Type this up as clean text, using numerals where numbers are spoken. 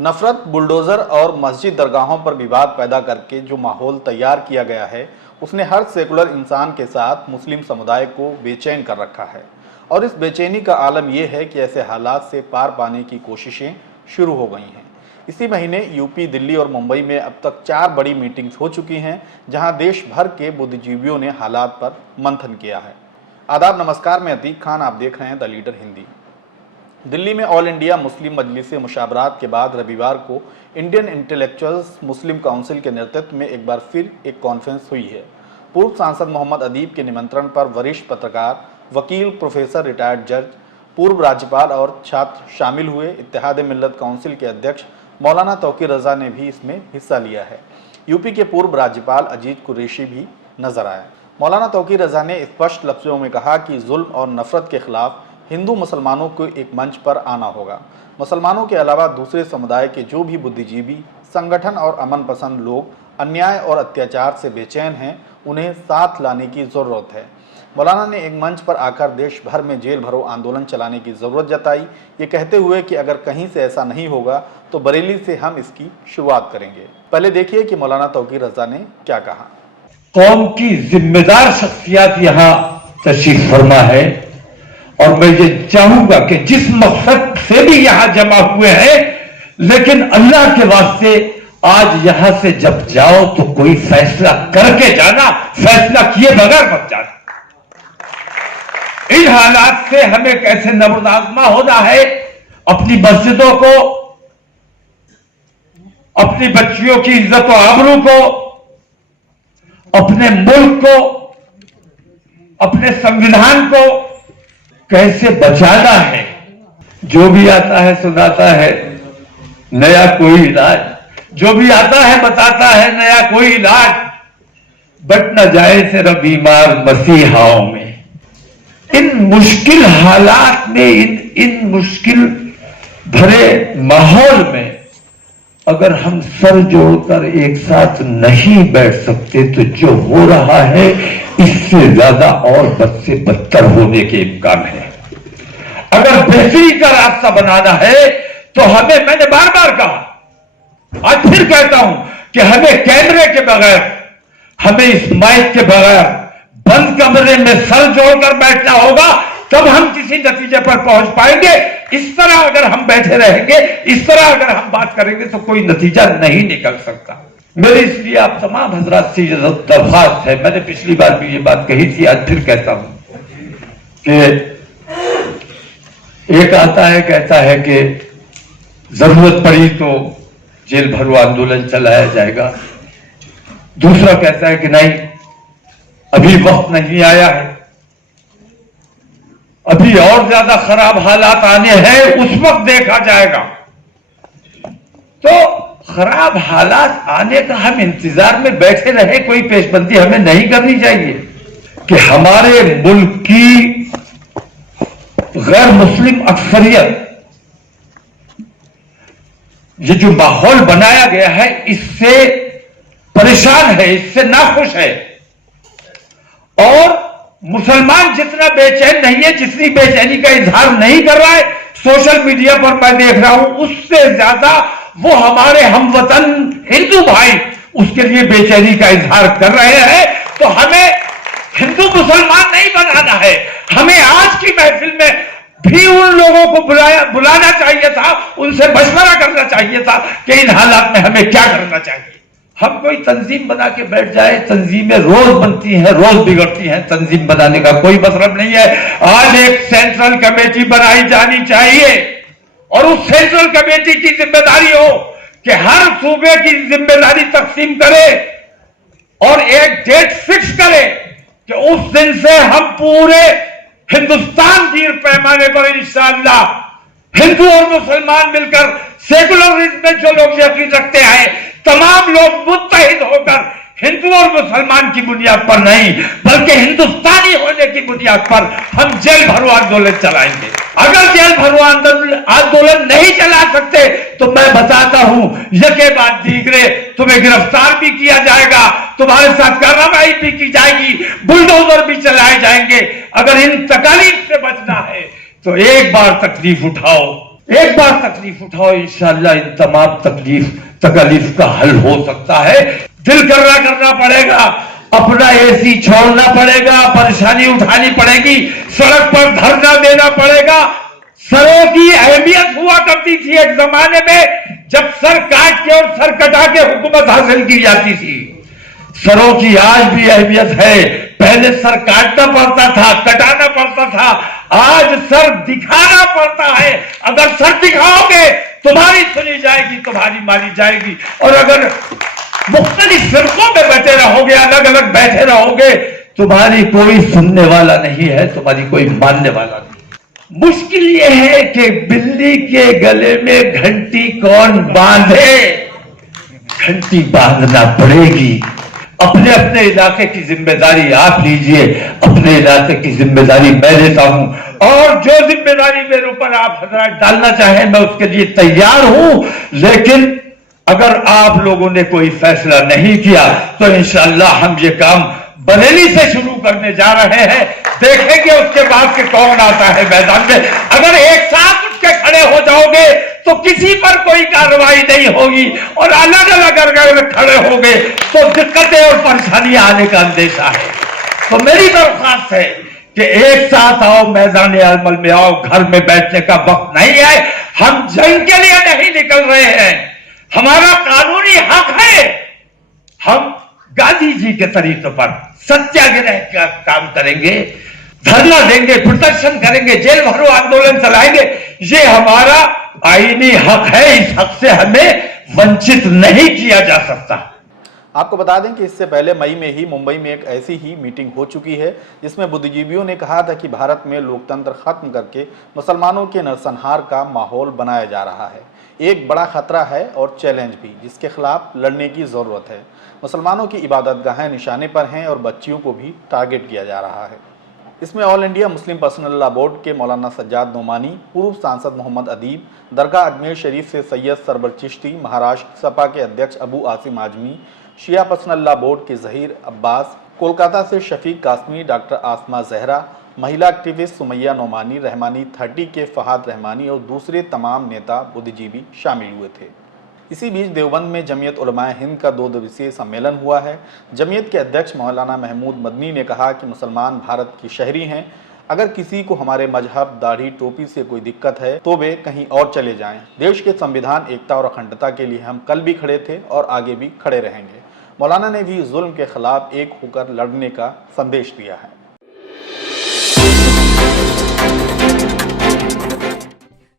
नफरत, बुलडोजर और मस्जिद दरगाहों पर विवाद पैदा करके जो माहौल तैयार किया गया है, उसने हर सेकुलर इंसान के साथ मुस्लिम समुदाय को बेचैन कर रखा है। और इस बेचैनी का आलम यह है कि ऐसे हालात से पार पाने की कोशिशें शुरू हो गई हैं। इसी महीने यूपी, दिल्ली और मुंबई में अब तक 4 बड़ी मीटिंग्स हो चुकी हैं, जहां देश भर के बुद्धिजीवियों ने हालात पर मंथन किया है। आदाब, नमस्कार, मैं अतीक खान, आप देख रहे हैं द लीडर हिंदी। दिल्ली में ऑल इंडिया मुस्लिम मजलिस मुशावरात के बाद रविवार को इंडियन इंटेलेक्चुअल्स मुस्लिम काउंसिल के नेतृत्व में एक बार फिर एक कॉन्फ्रेंस हुई है। पूर्व सांसद मोहम्मद अदीब के निमंत्रण पर वरिष्ठ पत्रकार, वकील, प्रोफेसर, रिटायर्ड जज, पूर्व राज्यपाल और छात्र शामिल हुए। इत्तेहाद मिल्लत काउंसिल के अध्यक्ष मौलाना तौकीर रजा ने भी इसमें हिस्सा लिया है। यूपी के पूर्व राज्यपाल अजीज कुरैशी भी नजर आए। मौलाना तौकीर रजा ने स्पष्ट लफ्जों में कहा कि जुल्म और नफरत के खिलाफ हिंदू मुसलमानों को एक मंच पर आना होगा। मुसलमानों के अलावा दूसरे समुदाय के जो भी बुद्धिजीवी, संगठन और अमन पसंद लोग अन्याय और अत्याचार से बेचैन हैं, उन्हें साथ लाने की ज़रूरत है। मौलाना ने एक मंच पर आकर देश भर में जेल भरो आंदोलन चलाने की ज़रूरत जताई, ये कहते हुए कि अगर कहीं से ऐसा नहीं होगा तो बरेली से हम इसकी शुरुआत करेंगे। पहले देखिए कि मौलाना तौकीर रजा ने क्या कहा। कौम की जिम्मेदार शख्सियत यहाँ तशरीफ फरमा है और मैं ये चाहूंगा कि जिस मकसद से भी यहां जमा हुए हैं, लेकिन अल्लाह के वास्ते आज यहां से जब जाओ तो कोई फैसला करके जाना, फैसला किए बगैर मत जाना। इन हालात से हमें कैसे नबरदाज़मा होना है, अपनी मस्जिदों को, अपनी बच्चियों की इज्जत और आबरू को, अपने मुल्क को, अपने संविधान को कैसे बचाना है। जो भी आता है सुनाता है नया कोई इलाज, जो भी आता है बताता है नया कोई इलाज, बट न जाए सिर्फ बीमार मसीहाओं में। इन मुश्किल हालात में, इन मुश्किल भरे माहौल में अगर हम सर जोड़कर एक साथ नहीं बैठ सकते तो जो हो रहा है इससे ज्यादा और बद से बदतर होने के इम्कान है। अगर बेहतरी का रास्ता बनाना है तो हमें, मैंने बार बार कहा, आज फिर कहता हूं कि हमें कैमरे के बगैर, हमें इस माइक के बगैर बंद कमरे में सर जोड़कर बैठना होगा, तब हम किसी नतीजे पर पहुंच पाएंगे। इस तरह अगर हम बैठे रहेंगे, इस तरह अगर हम बात करेंगे तो कोई नतीजा नहीं निकल सकता। मेरी इसलिए आप तमाम हजरात से दरख्वास्त है, मैंने पिछली बार भी ये बात कही थी, आज फिर कहता हूं कि एक आता है कहता है कि जरूरत पड़ी तो जेल भरो आंदोलन चलाया जाएगा, दूसरा कहता है कि नहीं, अभी वक्त नहीं आया है, अभी और ज्यादा खराब हालात आने हैं, उस वक्त देखा जाएगा। तो खराब हालात आने का हम इंतजार में बैठे रहे, कोई पेशबंदी हमें नहीं करनी चाहिए कि हमारे मुल्क की गैर मुस्लिम अक्सरियत, ये जो माहौल बनाया गया है इससे परेशान है, इससे नाखुश है। और मुसलमान जितना बेचैन नहीं है, जितनी बेचैनी का इजहार नहीं कर रहा है सोशल मीडिया पर मैं देख रहा हूं, उससे ज्यादा वो हमारे हमवतन हिंदू भाई उसके लिए बेचैनी का इजहार कर रहे हैं। तो हमें हिंदू मुसलमान नहीं बनाना है, हमें आज की महफिल में भी उन लोगों को बुलाना चाहिए था, उनसे मशवरा करना चाहिए था कि इन हालात में हमें क्या करना चाहिए। हम कोई तंजीम बना के बैठ जाए, तंजीमें रोज बनती हैं, रोज बिगड़ती हैं, तंजीम बनाने का कोई मतलब नहीं है। आज एक सेंट्रल कमेटी बनाई जानी चाहिए और उस सेंट्रल कमेटी की जिम्मेदारी हो कि हर सूबे की जिम्मेदारी तकसीम करे और एक डेट फिक्स करे कि उस दिन से हम पूरे हिंदुस्तान की पैमाने पर इंशाअल्लाह हिंदू और मुसलमान मिलकर, सेकुलरिज्म में जो लोग यकीन रखते हैं, तमाम लोग मुत्तहिद होकर हिंदू और मुसलमान की बुनियाद पर नहीं बल्कि हिंदुस्तानी होने की बुनियाद पर हम जेल भरो आंदोलन चलाएंगे। अगर जेल भरो आंदोलन नहीं चला सकते तो मैं बताता हूं, यके बाद दीगरे तुम्हें गिरफ्तार भी किया जाएगा, तुम्हारे साथ कार्रवाई भी की जाएगी, बुलडोजर भी चलाए जाएंगे। अगर इन तकालीफ से बचना है तो एक बार तकलीफ उठाओ, ایک بار تکلیف اٹھاؤ، انشاءاللہ ان تمام تکلیف کا حل ہو سکتا ہے۔ دل کرنا پڑے گا، اپنا اے سی چھوڑنا پڑے گا، پریشانی اٹھانی پڑے گی، سڑک پر دھرنا دینا پڑے گا۔ سروں کی اہمیت ہوا کرتی تھی ایک زمانے میں جب سر کاٹ کے اور سر کٹا کے حکومت حاصل کی جاتی تھی۔ سروں کی آج بھی اہمیت ہے، پہلے سر کاٹنا پڑتا تھا، کٹانا پڑتا تھا، آج سر دکھانا پڑتا ہے۔ اگر سر دکھاؤ گے تمہاری سنی جائے گی، تمہاری مانی جائے گی، اور اگر مختلف فرقوں میں بیٹھے رہو گے، الگ الگ بیٹھے رہو گے، تمہاری کوئی سننے والا نہیں ہے، تمہاری کوئی ماننے والا نہیں۔ مشکل یہ ہے کہ بلی کے گلے میں گھنٹی کون باندھے؟ گھنٹی باندھنا پڑے گی۔ اپنے اپنے علاقے کی ذمہ داری آپ لیجئے، اپنے علاقے کی ذمہ داری میں لیتا ہوں، اور جو ذمہ داری میرے اوپر آپ حضرات ڈالنا چاہیں میں اس کے لیے تیار ہوں۔ لیکن اگر آپ لوگوں نے کوئی فیصلہ نہیں کیا تو انشاءاللہ ہم یہ کام بریلی سے شروع کرنے جا رہے ہیں، دیکھیں گے اس کے بعد کہ کون آتا ہے میدان میں۔ اگر ایک ساتھ اٹھ کے کھڑے ہو جاؤ گے تو کسی پر کوئی کارروائی نہیں ہوگی، اور الگ الگ اگر کھڑے ہو گے تو دقتیں اور پریشانیاں آنے کا اندیشہ ہے۔ تو میری درخواست ہے کہ ایک ساتھ آؤ، میدان عمل میں آؤ، گھر میں بیٹھنے کا وقت نہیں ہے۔ ہم جنگ کے لیے نہیں نکل رہے ہیں، ہمارا قانونی حق ہے، ہم گاندھی جی کے طریقے پر ستیہ گرہ کا کام کریں گے، دھرنا دیں گے، پروٹیکشن کریں گے، جیل بھرو آندولن چلائیں گے۔ یہ ہمارا آئینی حق ہے، اس حق سے ہمیں ونچت نہیں کیا جا سکتا۔ آپ کو بتا دیں کہ اس سے پہلے مئی میں ہی ممبئی میں ایک ایسی ہی میٹنگ ہو چکی ہے جس میں بدھ جیویوں نے کہا تھا کہ بھارت میں لوکتنتر ختم کر کے مسلمانوں کے نرسنہار کا ماحول بنایا جا رہا ہے۔ ایک بڑا خطرہ ہے اور چیلنج بھی، جس کے خلاف لڑنے کی ضرورت ہے۔ مسلمانوں کی عبادت گاہیں نشانے پر ہیں اور بچیوں کو بھی ٹارگٹ کیا جا رہا ہے۔ اس میں آل انڈیا مسلم پرسنل لا بورڈ کے مولانا سجاد نعمانی، پورو سانسد محمد ادیب، درگاہ اجمیر شریف سے سید سربر چشتی، مہاراشٹر سپا کے ادھیکش ابو عاصم اعظمی، شیعہ پرسنل لا بورڈ کے ظہیر عباس، کولکاتہ سے شفیق قاسمی، ڈاکٹر آسما زہرا، مہیلا ایکٹیوسٹ سمیہ نعمانی، رحمانی 30 کے فہد رحمانی اور دوسرے تمام نیتا بدھ جیوی شامل ہوئے تھے۔ اسی بیچ دیوبند میں جمعیت علماء ہند کا 2 دِوسیہ سمیلن ہوا ہے۔ جمعیت کے ادھیکش مولانا محمود مدنی نے کہا کہ مسلمان بھارت کی شہری ہیں، اگر کسی کو ہمارے مذہب، داڑھی، ٹوپی سے کوئی دقت ہے تو وہ کہیں اور چلے جائیں۔ دیش کے سمویدھان، ایکتا اور اکھنڈتا کے لیے ہم کل بھی کھڑے تھے اور آگے بھی کھڑے رہیں گے۔ مولانا نے بھی ظلم کے خلاف ایک ہو کر لڑنے کا سندیش دیا ہے۔